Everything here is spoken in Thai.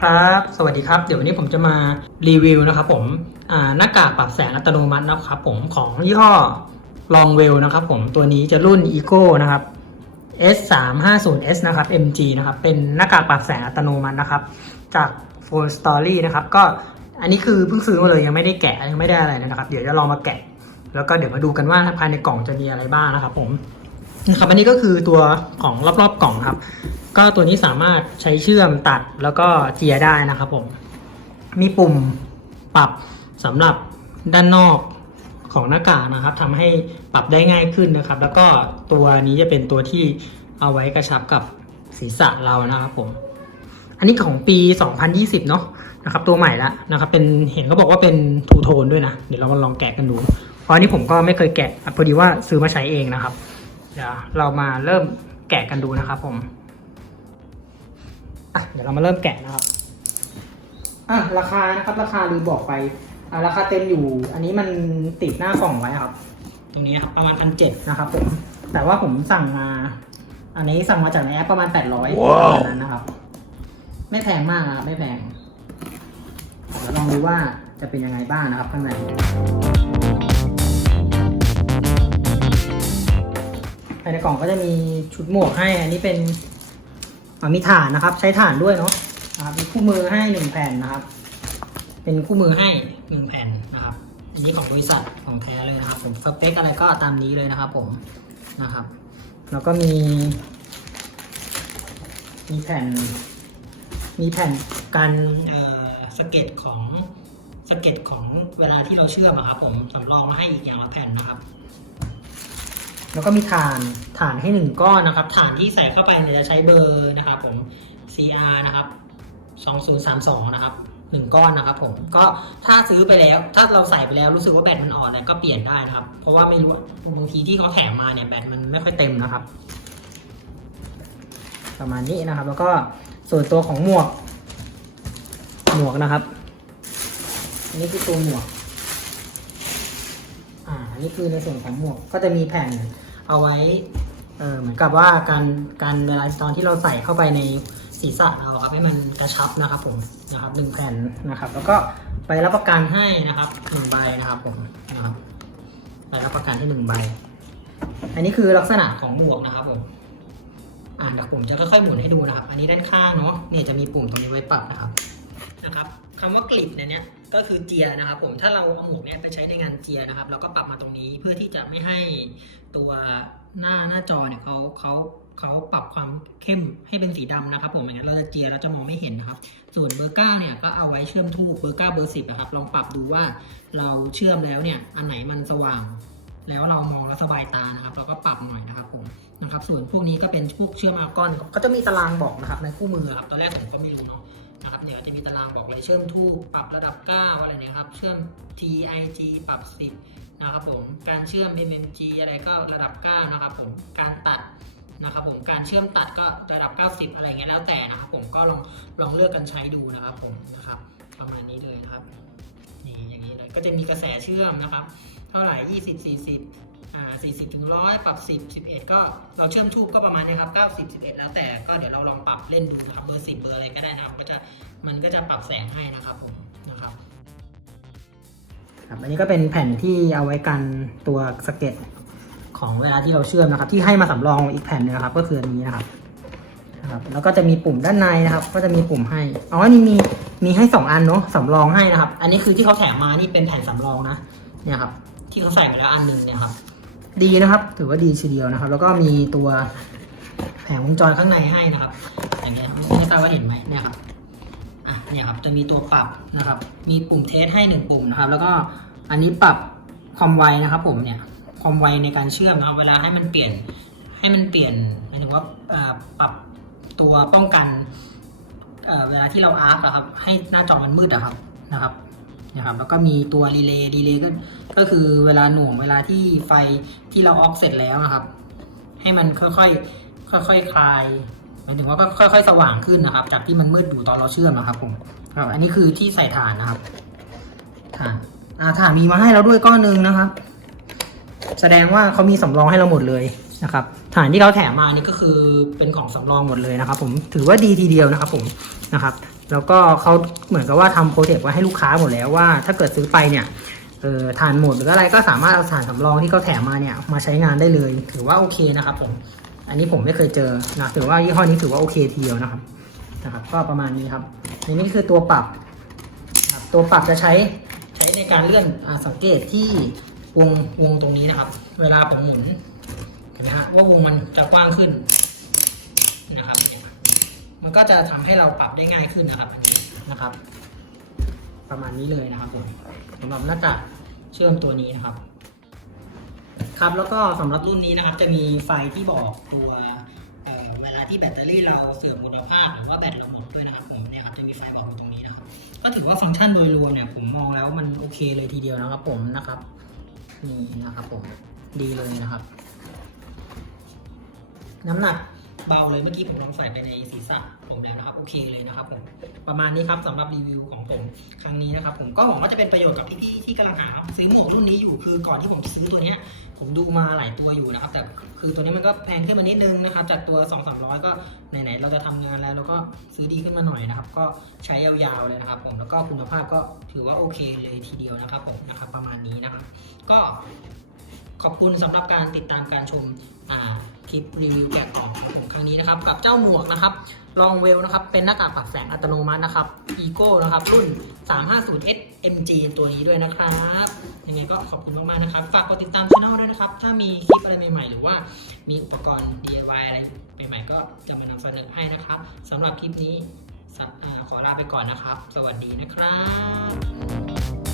ครับ สวัสดีครับ เดี๋ยววันนี้ผมจะมารีวิวนะครับผมหน้ากากปรับแสงอัตโนมัตินะครับผมของยี่ห้อ Longwell นะครับผมตัวนี้จะรุ่น Eco นะครับ S350S นะครับ MG นะครับ เป็นหน้ากากปรับแสงอัตโนมัตินะครับ จาก Phone Story นะครับ ก็อันนี้คือเพิ่งซื้อมาเลยยังไม่ได้แกะยังไม่ได้อะไรนะครับ เดี๋ยวจะลองมาแกะ แล้วก็เดี๋ยวมาดูกันว่าภายในกล่องจะมีอะไรบ้างนะครับผมนะครับอันนี้ก็คือตัวของรอบๆกล่องครับ ก็ตัวนี้สามารถใช้เชื่อมตัดแล้วก็เจียได้นะครับผม มีปุ่มปรับสำหรับด้านนอกของหน้ากากนะครับทำให้ปรับได้ง่ายขึ้นนะครับ แล้วก็ตัวนี้จะเป็นตัวที่เอาไว้กระชับกับศีรษะเรานะครับผม อันนี้ของปี 2020 เนาะนะครับ ตัวใหม่ละนะครับเป็นเห็นเขาบอกว่าเป็นทูโทนด้วยนะ เดี๋ยวเรามาลองแกะกันดู เพราะนนี้ผมก็ไม่เคยแกะพอดีว่าซื้อมาใช้เองนะครับ เดี๋ยวเรามาเริ่มแกะกันดูนะครับผม อะเดี๋ยวเรามาเริ่มแกะนะครับอะราคานะครับราคาลืมบอกไปอะราคาเต็มอยู่ อันนี้มันติดหน้ากล่องไว้ครับ ตรงนี้ครับประมาณพันเจ็ดนะครับผมแต่ว่าผมสั่งมา อันนี้สั่งมาจากในแอปประมาณแปดร้อยประมาณนั้นนะครับ ไม่แพงมากนะครับไม่แพงเดี๋ยวลองดูว่าจะเป็นยังไงบ้างนะครับข้างในภายในกล่องก็จะมีชุดหมวกให้ อันนี้เป็นอ่ามีฐานนะครับ ใช้ฐานด้วยเนาะนะครับมีคู่มือให้หนึ่งแผ่นนะครับ เป็นคู่มือให้หนึ่งแผ่นนะครับอันนี้ของบริษัทของแท้เลยนะครับ ผมสเปคอะไรก็ตามนี้เลยนะครับ ผมนะครับ แล้วก็มี มีแผ่น มีแผ่นกันเออสเก็ตของสเก็ตของเวลาที่เราเชื่อมอะครับผมสำรองมาให้อีกอย่างละแผ่นนะครับ แล้วก็มีฐานฐานให้หนึ่งก้อนนะครับฐานที่ใส่เข้าไปเนี่ยจะใช้เบอร์นะครับผม CR นะครับ2032นะครับหนึ่งก้อนนะครับผมก็ถ้าซื้อไปแล้ว ถ้าเราใส่ไปแล้วรู้สึกว่าแบตมันอ่อนเนี่ยก็เปลี่ยนได้นะครับ เพราะว่าไม่รู้บางทีที่เขาแถมมาเนี่ยแบตมันไม่ค่อยเต็มนะครับ ประมาณนี้นะครับ แล้วก็ส่วนตัวของหมวก หมวกนะครับอันนี้คือตัวหมวกอ่าอั นนี้คือในส่วนของหมวกก็จะมีแผ่นเอาไว้เออเหมือนกับว่าการการเวลาตอนที่เราใส่เข้าไปในศีรษะเราครับให้มันกระชับนะครับผมนะครับหนึ่งแผ่นนะครับ แล้วก็ไปรับประกันให้นะครับหนึ่งใบนะครับผมนะครับไปรับประกันให้หนึ่งใบ อันนี้คือลักษณะของหมวกนะครับผมอ่าเดี๋ยวผมจะค่อยๆหมุนให้ดูนะครับ อันนี้ด้านข้างเนาะเนี่ยจะมีปุ่มตรงนี้ไว้ปรับนะครับนะครับ คำว่ากลิบเนี่ยก็คือเจียนะครับผมถ้าเราเอาหมวกเนี้ยไปใช้ในงานเจียนะครับเราก็ปรับมาตรงนี้เพื่อที่จะไม่ให้ตัวหน้าหน้าจอเนี่ยเขาเขาเขาปรับความเข้มให้เป็นสีดำนะครับ ผมอย่างนั้นเราจะเจียเราจะมองไม่เห็นนะครับ ส่วนเบอร์เก้าเนี่ยก็เอาไว้เชื่อมทูบเบอร์เก้าเบอร์สิบนะครับลองปรับดูว่าเราเชื่อมแล้วเนี่ยอันไหนมันสว่าง แล้วเรามองแล้วสบายตานะครับ เราก็ปรับหน่อยนะครับผมนะครับ ส่วนพวกนี้ก็เป็นพวกเชื่อมอาร์กอนก็จะมีตารางบอกนะครับในคู่มือครับตอนแรกผมก็ไม่รู้เนาะ นะครับเดี๋ยวจะมีตารางบอกเลยเชื่อมทูบปรับระดับ 9 อะไรเนี่ยครับเชื่อม TIG ปรับ 10 นะครับผมการเชื่อม MMG อะไรก็ระดับ 9 นะครับผมการตัดนะครับผมการเชื่อมตัดก็ระดับ 90 อะไรเงี้ยแล้วแต่นะครับผมก็ลองลองเลือกกันใช้ดูนะครับผมนะครับประมาณนี้เลยนะครับนี่อย่างนี้เลยก็จะมีกระแสเชื่อมนะครับ เท่าไหร่ 20 40อ่า40ถึง100 ปรับ 10 11 ก็เราเชื่อมทูบก็ประมาณนี้ครับ 90 11 แล้วแต่ก็เดี๋ยวเราลองปรับเล่นดูนะครับเบอร์ 10 เบอร์อะไรก็ได้นะครับก็จะ มันก็จะปรับแสงให้นะครับผมนะครับครับอันนี้ก็เป็นแผ่นที่เอาไว้กันตัวสเก็ตของเวลาที่เราเชื่อมนะครับ ที่ให้มาสำรองอีกแผ่นหนึงนะครับ ก็คืออันนี้นะครับนะครับ แล้วก็จะมีปุ่มด้านในนะครับ ก็จะมีปุ่มให้อ๋อนนี้มีมีให้สองอันเนาะสำรองให้นะครับ อันนี้คือที่เขาแถมมานี่เป็นแผ่นสำรองนะเนี่ยครับ ที่เขาใส่ไปแล้วอันหนึงเนี่ยครับ ดีนะครับ ถือว่าดีทีเดียวนะครับ แล้วก็มีตัวแผงวงจรข้างในให้นะครับ อย่างเงี้ยไม่ทราบว่าเห็นไหมเนี่ยครับ เนี่ยครับจะมีตัวปรับนะครับ มีปุ่มเทสให้หนึ่งปุ่มนะครับ แล้วก็อันนี้ปรับความไวนะครับ ผมเนี่ยความไวในการเชื่อมนะครับเวลาให้มันเปลี่ยนให้มันเปลี่ยนหมายถึงว่าปรับตัวป้องกันเเวลาที่เราอาร์คอะครับให้หน้าจอมันมืดอะครับนะครับนะครับ แล้วก็มีตัวรีเลย์รีเลย์ก็ก็คือเวลาหน่วงเวลาที่ไฟที่เราออกเสร็จแล้วนะครับ ให้มันค่อยๆค่อยๆคลาย มายถึงว่าก็ค่อยๆ สว่างขึ้นนะครับ จากที่มันมืดอยู่ตอนเราเชื่อมนะครับผมครับอันนี้คือที่ใส่ถ่านนะครับถ่านอ่าถ่านมีมาให้เราด้วยก้อนหนึ่งนะครับ แสดงว่าเขามีสำรองให้เราหมดเลยนะครับถ่านที่เขาแถมมานี่ก็คือเป็นของสำรองหมดเลยนะครับ ผมถือว่าดีทีเดียวนะครับ ผมนะครับ แล้วก็เขาเหมือนกับว่าทำโปรเจกต์ไว้ให้ลูกค้าหมดแล้วว่า ถ้าเกิดซื้อไปเนี่ยเออถ่านหมดหรืออะไรก็สามารถเอาถ่านสำรองที่เขาแถมมาเนี่ยมาใช้งานได้เลย ถือว่าโอเคนะครับผม อันนี้ผมไม่เคยเจอนะถือว่ายี่ห้อนี้ถือว่าโอเคทีเดียวนะครับนะครับ ก็ประมาณนี้ครับอันนี้คือตัวปรับครับ ตัวปรับจะใช้ใช้ในการเลื่อนอสังเกตที่วงวงตรงนี้นะครับ เวลาผมหมุนเห็นไหมฮะว่าวงมันจะกว้างขึ้นนะครับ มันก็จะทำให้เราปรับได้ง่ายขึ้นนะครับอันนี้นะครับ ประมาณนี้เลยนะครับผมสำหรับหน้ากากเชื่อมตัวนี้นะครับ ครับแล้วก็สำหรับรุ่นนี้นะครับจะมีไฟที่บอกตัวเเวลาที่แบตเตอรี่เราเสื่อมคุณภาพหรือว่าแบตเราหมดด้วยนะครับผมเนี่ยครับจะมีไฟบอกอยู่ตรงนี้นะครับก็ถือว่าฟังก์ชันโดยรวมเนี่ยผมมองแล้วมันโอเคเลยทีเดียวนะครับผมนะครับนี่นะครับผมดีเลยนะครับ น้ำหนัก เบาเลยเมื่อกี้ผมลองใส่ไปในศีรษะผมแล้วนะครับโอเคเลยนะครับผมประมาณนี้ครับสำหรับรีวิวของผมครั้งนี้นะครับผมก็หวังว่าจะเป็นประโยชน์กับพี่ๆที่กำลังหาซื้อหมวกรุ่นนี้อยู่คือก่อนที่ผมซื้อตัวเนี้ยผมดูมาหลายตัวอยู่นะครับ แต่คือตัวนี้มันก็แพงขึ้นมานิดนึงนะครับ จากตัว 2 3 0 0 ก็ไหนๆเราจะทำงานแล้วเราก็ซื้อดีขึ้นมาหน่อยนะครับ ก็ใช้ยาวๆเลยนะครับ ผมแล้วก็คุณภาพก็ถือว่าโอเคเลยทีเดียวนะครับผมนะครับประมาณนี้นะครับ ก็ ขอบคุณสำหรับการติดตามการชมคลิปรีวิวแกะกล่องของผมครั้งนี้นะครับกับเจ้าหมวกนะครับลองเวลนะครับเป็นหน้ากากปรับแสงอัตโนมัตินะครับอีโก้นะครับรุ่น 350 SMG ตัวนี้ด้วยนะครับยังไงก็ขอบคุณมากๆนะครับ ฝากกดติดตามช่องด้วยนะครับ ถ้ามีคลิปอะไรใหม่ๆ หรือว่ามีอุปกรณ์ DIY อะไรใหม่ๆ ก็จะมานำเสนอให้นะครับสำหรับคลิปนี้ขอลาไปก่อนนะครับ สวัสดีนะครับ